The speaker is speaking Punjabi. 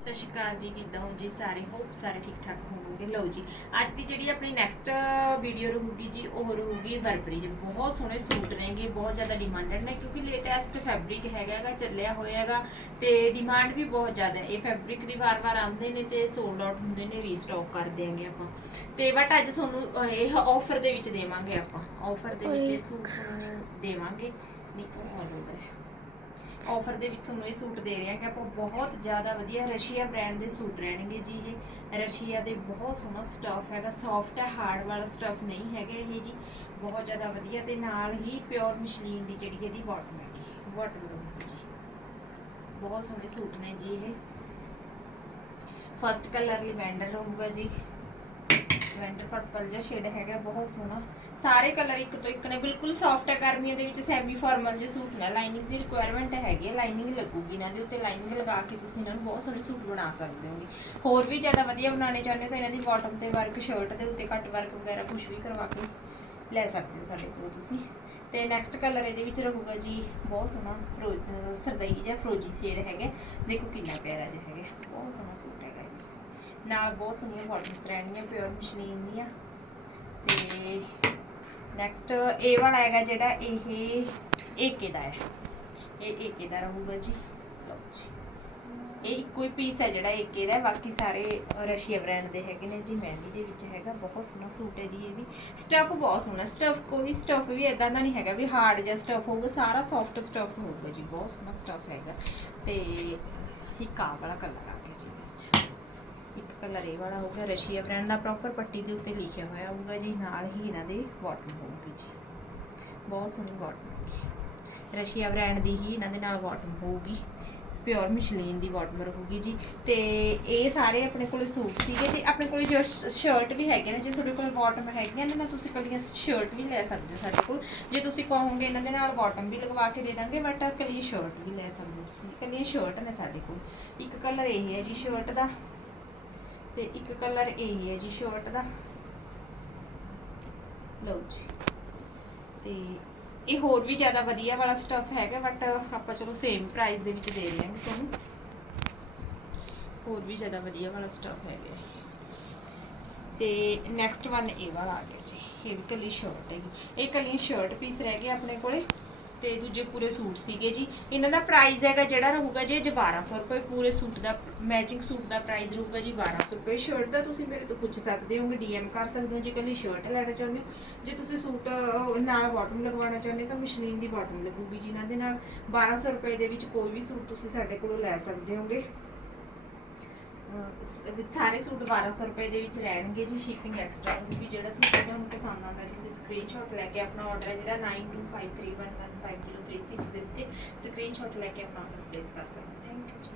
ਸਤਿ ਸ਼੍ਰੀ ਅਕਾਲ ਜੀ ਕਿੱਦਾਂ ਹੋ ਜੀ ਸਾਰੇ? ਹੋਪ ਸਾਰੇ ਠੀਕ ਠਾਕ ਹੋਵੋਗੇ। ਲਓ ਜੀ ਅੱਜ ਦੀ ਜਿਹੜੀ ਆਪਣੀ ਨੈਕਸਟ ਵੀਡੀਓ ਰਹੂਗੀ ਜੀ ਉਹ ਰਹੂਗੀ ਵਰਬਰੀ ਦੇ। ਬਹੁਤ ਸੋਹਣੇ ਸੂਟ ਨੇਗੇ ਬਹੁਤ ਜ਼ਿਆਦਾ ਡਿਮਾਂਡਡ ਨੇ ਕਿਉਂਕਿ ਲੇਟੈਸਟ ਫੈਬਰਿਕ ਹੈਗਾ ਹੈਗਾ ਚੱਲਿਆ ਹੋਇਆ ਹੈਗਾ ਤੇ ਡਿਮਾਂਡ ਵੀ ਬਹੁਤ ਜ਼ਿਆਦਾ ਹੈ। ਇਹ ਫੈਬਰਿਕ ਦੀ ਵਾਰ-ਵਾਰ ਆਉਂਦੇ ਨੇ ਤੇ ਸੋਲਡ ਆਊਟ ਹੁੰਦੇ ਨੇ ਰੀਸਟਾਕ ਕਰ ਦਿਆਂਗੇ ਆਪਾਂ। ਤੇ ਬਟ ਅੱਜ ਤੁਹਾਨੂੰ ਇਹ ਆਫਰ ਦੇ ਵਿੱਚ ਦੇਵਾਂਗੇ ਆਪਾਂ। ਆਫਰ ਦੇ ਵਿੱਚ ਇਹ ਸੂਟ ਦੇਵਾਂਗੇ। ਨਹੀਂ ਉਹ ਆਲ ਓਵਰ ਹੈ। ਆਫਰ ਦੇ ਵਿੱਚ ਤੁਹਾਨੂੰ ਇਹ ਸੂਟ ਦੇ ਰਹੇ ਹਾਂ ਕਿ ਆਪਾਂ ਬਹੁਤ ਜ਼ਿਆਦਾ ਵਧੀਆ ਰਸ਼ੀਆ ਬ੍ਰਾਂਡ ਦੇ ਸੂਟ ਰਹਿਣਗੇ ਜੀ ਇਹ। ਰਸ਼ੀਆ ਦੇ ਬਹੁਤ ਸੋਹਣਾ ਸਟਫ ਹੈਗਾ ਸੌਫਟ ਹੈ ਹਾਰਡ ਵਾਲਾ ਸਟਫ ਨਹੀਂ ਹੈਗਾ ਇਹ ਜੀ। ਬਹੁਤ ਜ਼ਿਆਦਾ ਵਧੀਆ ਤੇ ਨਾਲ ਹੀ ਪਿਓਰ ਮਸ਼ਲੀਨ ਦੀ ਜਿਹੜੀ ਇਹਦੀ ਬਾਟਮ ਹੈਗੀ ਬਾਟਮ ਜੀ। ਬਹੁਤ ਸੋਹਣੇ ਸੂਟ ਨੇ ਜੀ ਇਹ। ਫਸਟ ਕਲਰ ਲਿਵੈਂਡਰ ਹੋਊਗਾ ਜੀ। ਲੈਵੈਂਡਰ ਪਰਪਲ ਜਿਹਾ ਸ਼ੇਡ ਹੈਗਾ, ਬਹੁਤ ਸੋਹਣਾ। ਸਾਰੇ ਕਲਰ ਇੱਕ ਤੋਂ ਇੱਕ ਨੇ, ਬਿਲਕੁਲ ਸੌਫਟ ਹੈ ਗਰਮੀਆਂ ਦੇ ਵਿੱਚ ਸੈਮੀ ਫਾਰਮਲ ਜਿਹੇ ਸੂਟ ਨੇ ਲਾਈਨਿੰਗ ਦੀ ਰਿਕੁਆਇਰਮੈਂਟ ਹੈਗੀ ਹੈ ਲਾਈਨਿੰਗ ਲੱਗੂਗੀ ਇਹਨਾਂ ਦੇ ਉੱਤੇ ਲਾਈਨਿੰਗ ਲਗਾ ਕੇ ਤੁਸੀਂ ਇਹਨਾਂ ਨੂੰ ਬਹੁਤ ਸੋਹਣੇ ਸੂਟ ਬਣਾ ਸਕਦੇ ਹੋਗੇ। ਹੋਰ ਵੀ ਜ਼ਿਆਦਾ ਵਧੀਆ ਬਣਾਉਣੇ ਚਾਹੁੰਦੇ ਹੋ ਤਾਂ ਇਹਨਾਂ ਦੀ ਬਾਟਮ ਤੇ ਵਰਕ ਸ਼ਰਟ ਦੇ ਉੱਤੇ ਕੱਟ ਵਰਕ ਵਗੈਰਾ ਕੁਝ ਵੀ ਕਰਵਾ ਕੇ ਲੈ ਸਕਦੇ ਹੋ ਸਾਡੇ ਕੋਲ ਤੁਸੀਂ। ਤੇ ਨੈਕਸਟ ਕਲਰ ਇਹਦੇ ਵਿੱਚ ਰਹੂਗਾ ਜੀ, ਬਹੁਤ ਸੋਹਣਾ ਫਰੋਜ਼ ਅਹ ਜਿਹਾ ਫਰੋਜੀ ਸ਼ੇਡ ਹੈਗਾ। ਦੇਖੋ ਕਿੰਨਾ ਪਿਆਰਾ ਜਿਹਾ ਹੈਗਾ, ਬਹੁਤ ਸੋਹਣਾ ਸੂਟ ਹੈਗਾ ਨਾਲ ਬਹੁਤ ਸੋਹਣੀਆਂ ਬਾਟਮਸ ਰਹਿਣਗੀਆਂ ਪਿਓਰ ਮਸ਼ਲੀਨ ਦੀਆਂ। ਤੇ ਨੈਕਸਟ ਇਹ ਵਾਲਾ ਹੈਗਾ ਜਿਹੜਾ ਇਹ ਏਕੇ ਦਾ ਹੈ। ਇਹ ਏਕੇ ਦਾ ਰਹੂਗਾ ਜੀ। ਲਓ ਜੀ। ਇਹ ਇੱਕੋ ਹੀ ਪੀਸ ਹੈ ਜਿਹੜਾ ਏਕੇ ਦਾ ਬਾਕੀ ਸਾਰੇ ਰਸ਼ੀਆ ਬ੍ਰਾਂਡ ਦੇ ਹੈਗੇ ਨੇ ਜੀ। ਮਹਿੰਦੀ ਦੇ ਵਿੱਚ ਹੈਗਾ। ਬਹੁਤ ਸੋਹਣਾ ਸੂਟ ਹੈ ਜੀ ਇਹ ਵੀ। ਸਟਫ ਬਹੁਤ ਸੋਹਣਾ। ਸਟਫ ਕੋਈ ਸਟਫ ਵੀ ਇਦਾਂ ਦਾ ਨਹੀਂ ਹੈਗਾ ਵੀ ਹਾਰਡ ਜਿਹਾ ਸਟਫ ਹੋਊਗਾ। ਸਾਰਾ ਸੌਫਟ ਸਟਫ ਹੋਊਗਾ ਜੀ। ਬਹੁਤ ਸੋਹਣਾ ਸਟਫ ਹੈਗਾ। ਤੇ ਇੱਕ ਆਹ ਵਾਲਾ ਕਲਰ ਆ ਗਿਆ ਜੀ। ਕਲਰ ਇਹ ਵਾਲਾ ਹੋਊਗਾ ਰਸ਼ੀਆ ਬ੍ਰਾਂਡ ਦਾ ਪ੍ਰੋਪਰ ਪੱਟੀ ਦੇ ਉੱਤੇ ਲਿਖਿਆ ਹੋਇਆ ਹੋਊਗਾ ਜੀ, ਨਾਲ ਹੀ ਇਹਨਾਂ ਦੇ ਬਾਟਮ ਹੋਊਗੀ ਜੀ। ਬਹੁਤ ਸੋਹਣੀ ਬਾਟਮ ਹੋਊਗੀ। ਰਸ਼ੀਆ ਬ੍ਰਾਂਡ ਦੀ ਹੀ ਇਹਨਾਂ ਦੇ ਨਾਲ ਬਾਟਮ ਹੋਊਗੀ। ਪਿਓਰ ਮਿਸ਼ਲੀਨ ਦੀ ਬਾਟਮ ਰਹੂਗੀ ਜੀ। ਤੇ ਇਹ ਸਾਰੇ ਆਪਣੇ ਕੋਲੇ ਸੂਟ ਸੀਗੇ ਤੇ ਆਪਣੇ ਕੋਲੇ ਜੋ ਸ਼ਰਟ ਵੀ ਹੈਗੇ ਨੇ, ਜੇ ਤੁਹਾਡੇ ਕੋਲ ਬਾਟਮ ਹੈਗੀਆਂ ਨੇ, ਤਾਂ ਤੁਸੀਂ ਕੱਲੀਆਂ ਸ਼ਰਟ ਵੀ ਲੈ ਸਕਦੇ ਹੋ ਸਾਡੇ ਕੋਲ। ਜੇ ਤੁਸੀਂ ਕਹੋਗੇ ਇਹਨਾਂ ਦੇ ਨਾਲ ਬਾਟਮ ਵੀ ਲਗਵਾ ਕੇ ਦੇ ਦਾਂਗੇ ਬਟ ਕੱਲੀ ਸ਼ਰਟ ਵੀ ਲੈ ਸਕਦੇ ਹੋ ਤੁਸੀਂ। ਕੱਲੀਆਂ ਸ਼ਰਟ ਨੇ ਸਾਡੇ ਕੋਲ। ਇੱਕ ਕਲਰ ਇਹ ਹੈ ਜੀ ਸ਼ਰਟ ਦਾ। ਤੇ ਇੱਕ ਕਲਰ ਇਹ ਹੈ ਜੀ ਸ਼ਰਟ ਦਾ। ਲਓ ਜੀ। ਤੇ ਇਹ ਹੋਰ ਵੀ ਜ਼ਿਆਦਾ ਵਧੀਆ ਵਾਲਾ ਸਟਫ ਹੈਗਾ ਬਟ ਆਪਾਂ ਚਲੋ ਸੇਮ ਪ੍ਰਾਈਸ ਦੇ ਵਿੱਚ ਦੇ ਰਹੇ ਹਾਂ ਕਿਸੇ ਨੂੰ। ਹੋਰ ਵੀ ਜ਼ਿਆਦਾ ਵਧੀਆ ਵਾਲਾ ਸਟਫ ਹੈਗਾ ਤੇ ਨੈਕਸਟ ਵਨ ਇਹ ਵਾਲਾ ਆ ਗਿਆ ਜੀ। ਇਹ ਵੀ ਕੱਲੀ ਸ਼ਰਟ ਹੈਗੀ। ਇਹ ਕੱਲੀ ਸ਼ਰਟ ਪੀਸ ਰਹਿ ਗਏ ਆਪਣੇ ਕੋਲੇ। ਤੇ ਦੂਜੇ ਪੂਰੇ ਸੂਟ ਸੀਗੇ ਜੀ। ਇਹਨਾਂ ਦਾ ਪ੍ਰਾਈਸ ਹੈਗਾ ਜਿਹੜਾ ਰਹੂਗਾ ਜੀ, ਇਹ 1200 ਰੁਪਏ ਪੂਰੇ ਸੂਟ ਦਾ ਮੈਚਿੰਗ ਸੂਟ ਦਾ ਪ੍ਰਾਈਸ ਰਹੂਗਾ ਜੀ 1200 ਰੁਪਏ। ਸ਼ਰਟ ਦਾ ਤੁਸੀਂ ਮੇਰੇ ਤੋਂ ਪੁੱਛ ਸਕਦੇ ਹੋਗੇ ਡੀਐਮ ਕਰ ਸਕਦੇ ਹੋ। ਜੇ ਕੱਲੀ ਸ਼ਰਟ ਲੈਣਾ ਚਾਹੁੰਦੇ ਹੋ, ਜੇ ਤੁਸੀਂ ਸੂਟ ਨਾਲ ਬਾਟਮ ਲਗਵਾਉਣਾ ਚਾਹੁੰਦੇ ਹੋ, ਤਾਂ ਮਸ਼ਲੀਨ ਦੀ ਬਾਟਮ ਲੱਗੂਗੀ ਜੀ। ਇਹਨਾਂ ਦੇ ਨਾਲ 1200 ਰੁਪਏ ਦੇ ਵਿੱਚ ਕੋਈ ਵੀ ਸੂਟ ਤੁਸੀਂ ਸਾਡੇ ਕੋਲੋਂ ਲੈ ਸਕਦੇ ਹੋਗੇ। ਸਾਰੇ ਸੂਟ 1200 ਰੁਪਏ ਦੇ ਵਿੱਚ ਰਹਿਣਗੇ ਜੀ ਸ਼ਿਪਿੰਗ ਐਕਸਟਰਾ ਹੋਊਗੀ ਜਿਹੜਾ ਸੂਟ ਤੁਹਾਨੂੰ ਪਸੰਦ ਆਉਂਦਾ, ਤੁਸੀਂ ਸਕਰੀਨਸ਼ਾਟ ਲੈ ਕੇ ਆਪਣਾ ਆਰਡਰ ਹੈ ਜਿਹੜਾ 9253115036 ਦੇ ਉੱਤੇ ਸਕਰੀਨਸ਼ਾਟ ਲੈ ਕੇ ਆਪਣਾ ਆਰਡਰ ਪਲੇਸ ਕਰ ਸਕਦੇ ਹੋ। ਥੈਂਕ ਯੂ ਜੀ।